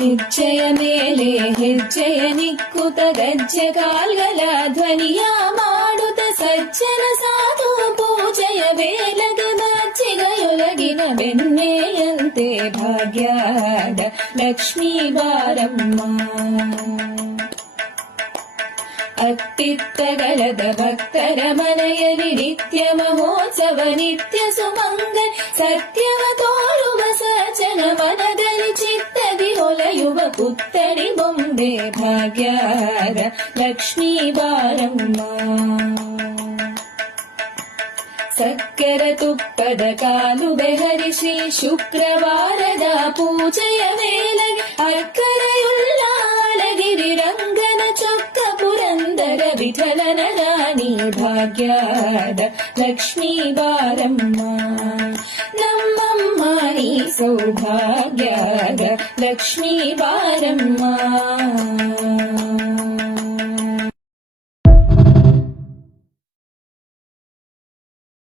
ಹೆಜ್ಜೆಯ ಮೇಲೆ ಹೆಜ್ಜೆಯ ನಿಕ್ಕುತ ಗಜ್ಜೆ ಕಾಲ್ಗಳ ಧ್ವನಿಯ ಮಾಡುತ್ತ ಸಜ್ಜನ ಸಾಧು ಪೂಜೆಯ ವೇಲಗ ಮಜ್ಜಿಗೆಯೊಳಗಿನ ಬೆಣ್ಣೆಯಂತೆ ಭಾಗ್ಯದ ಲಕ್ಷ್ಮೀ ಬಾರಮ್ಮ. ಅತ್ತಿತ್ತಗಳದ ಭಕ್ತರ ಮನೆಯಲ್ಲಿ ನಿತ್ಯ ಮಹೋತ್ಸವ ನಿತ್ಯ ಸುಮಂಗಲ್ ಸತ್ಯವ ತೋರುವ ಸಜ್ಜನ ಮನದಲ್ಲಿ ಚಿತ್ತದಿ ಹೊಲೆಯುವ ಪುತ್ತಡಿ ಬೊಂಬೆ ಭಾಗ್ಯದ ಲಕ್ಷ್ಮೀ ಬಾರಮ್ಮ. ಸಕ್ಕರ ತುಪ್ಪದ ಕಾಲು ಬೆಹರಿಸಿ ಶುಕ್ರವಾರದ ಪೂಜೆಯ ವೇಳೆಗೆ ಅಕ್ಕರೆಯುಳ್ಳ ಅಳಗಿರಿ ರಂಗನ ಚೊಕ್ಕ ಪುರಂದರ ವಿಠಲನ ರಾಣಿ ಭಾಗ್ಯದ ಲಕ್ಷ್ಮೀ ಬಾರಮ್ಮ. ನಮ್ಮಮ್ಮ ನೀ ಸೌಭಾಗ್ಯದ ಲಕ್ಷ್ಮೀ ಬಾರಮ್ಮ.